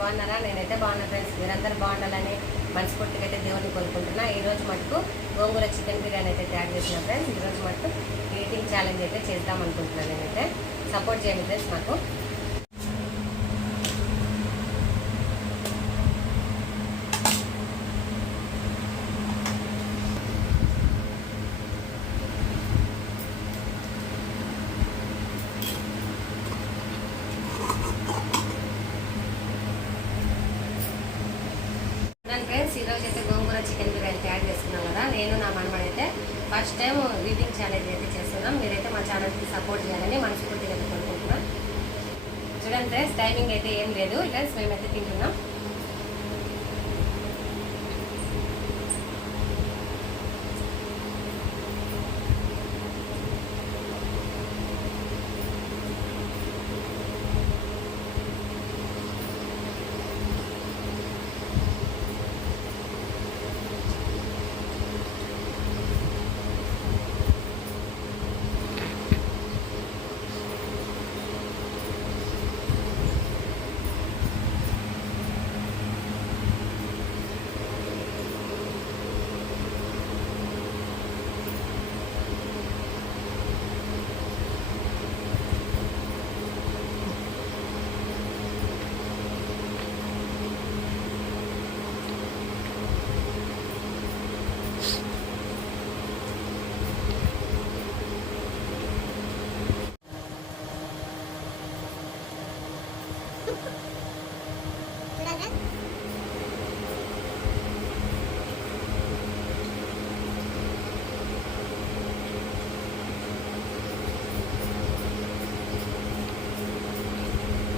బాగున్నారా? నేనైతే బాగున్నా ఫ్రెండ్స్. మీరందరూ బాగుండాలని మనస్ఫూర్తిగా అయితే దేవుడిని కోరుకుంటున్నా. ఈరోజు మటుకు గోంగూర చికెన్ బిర్యానీ అయితే తయారు చేసిన ఫ్రెండ్స్. ఈరోజు మటుకు ఈటింగ్ ఛాలెంజ్ అయితే చేద్దాం అనుకుంటున్నాను. నేనైతే సపోర్ట్ చేయండి ఫ్రెండ్స్ నాకు. ఫ్రెండ్స్ ఈరోజు అయితే గోంగూర చికెన్ బిర్యానీ తయారు చేసుకున్నాం కదా. నేను నా మనమడు అయితే ఫస్ట్ టైం ఈటింగ్ ఛాలెంజ్ అయితే చేస్తున్నాం. మీరైతే మా ఛానల్కి సపోర్ట్ చేయాలని మనస్ఫూర్తిగా కోరుకుంటున్నాం. చూడండి ఫ్రెండ్స్, టైమింగ్ అయితే ఏం లేదు ఫ్రెండ్స్, మేమైతే తింటున్నాం.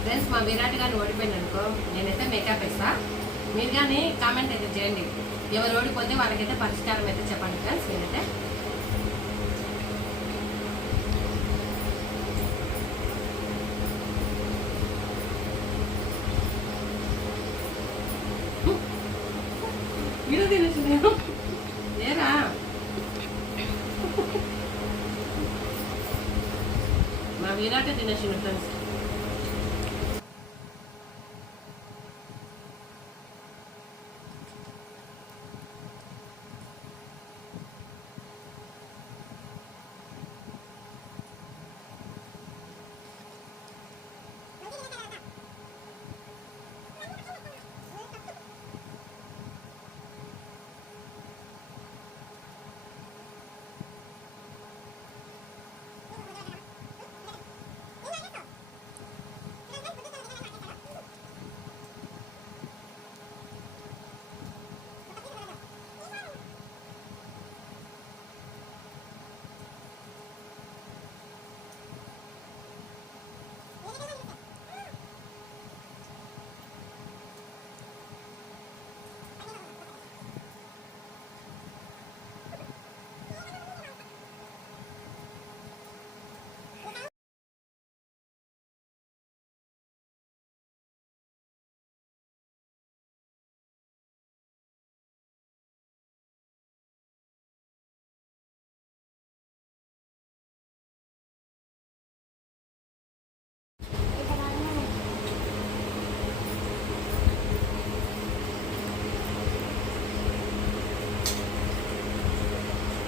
ఫ్రెండ్స్, మా విరాట్ గారిని ఓడిపోయింది అనుకో, నేనైతే మేకప్ వేస్తా. మీరు కానీ కామెంట్ అయితే చేయండి, ఎవరు ఓడిపోతే వాళ్ళకైతే పరిష్కారం అయితే చెప్పండి ఫ్రెండ్స్. నేనైతే మీరు తినచ్చు నేను లేరా. మా విరాటే తినచ్చు ఫ్రెండ్స్.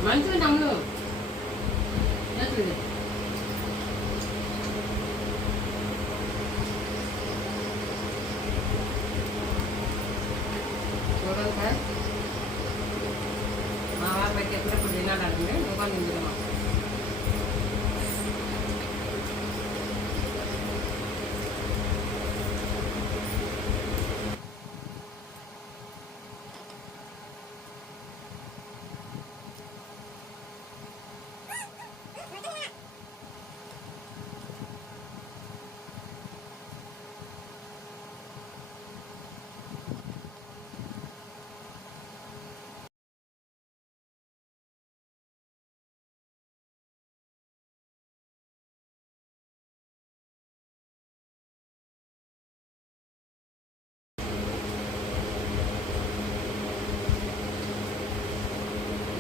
మంచిగా నమ్ములు చూడండి. సార్, మా వారు పెట్టేప్పుడు తినాలంటే నువ్వు నిందులమ్మా.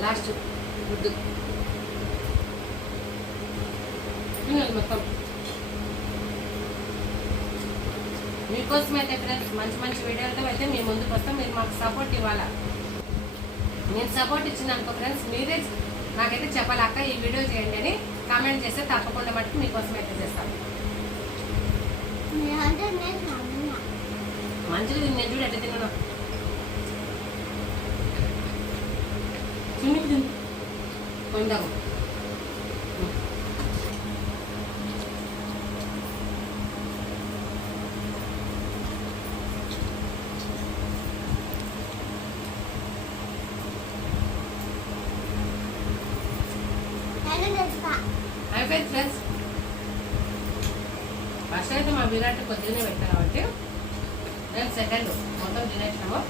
లాస్ట్ గుడ్డు మొత్తం మీకు మీకోసం అయితే ఫ్రెండ్స్ మంచి మంచి వీడియోలతో అయితే మీ ముందుకు వస్తాం. మీరు మాకు సపోర్ట్ ఇవ్వాలా. నేను సపోర్ట్ ఇచ్చిన అనుకో ఫ్రెండ్స్ మీరే నాకైతే చెప్పాలి, అక్క ఈ వీడియో చేయండి అని కామెంట్ చేస్తే తప్పకుండా మటుకు మీకోసం అయితే చేస్తాను. మంచిగా నేను చూడు ఎట్లా తిన్నాను. చిన్నకి తిను కొందాము. అయిపోయింది ఫ్రెండ్స్. ఫస్ట్ అయితే మా విరాట్ కొద్దిగానే పెట్టాను కాబట్టి నేను సెకండ్ మొత్తం తినేసినాము.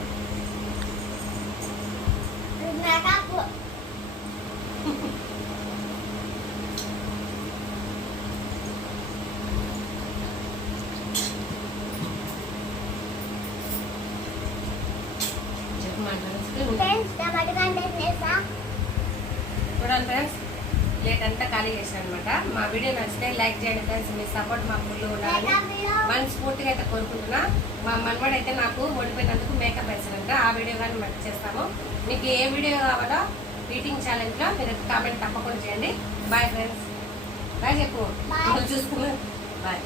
చెప్పు చూడండి ఫ్రెండ్స్, ప్లేట్ అంతా ఖాళీ చేశాను అనమాట. మా వీడియో నచ్చితే లైక్ చేయండి ఫ్రెండ్స్. మీ సపోర్ట్ మా ఫుల్ ఉండాలని మనస్ఫూర్తిగా అయితే కోరుకుంటున్నా. మా మనవాడు అయితే నాకు ఓడిపోయినందుకు మేకప్ వేసానంట. ఆ వీడియో కానీ మనం చేస్తాము. మీకు ఏ వీడియో కావాలో ఈటింగ్ ఛాలెంజ్లో మీరు కామెంట్ తప్పకుండా చేయండి. Bye friends. బాయ్ చెప్పు చూసుకున్నాను. బాయ్.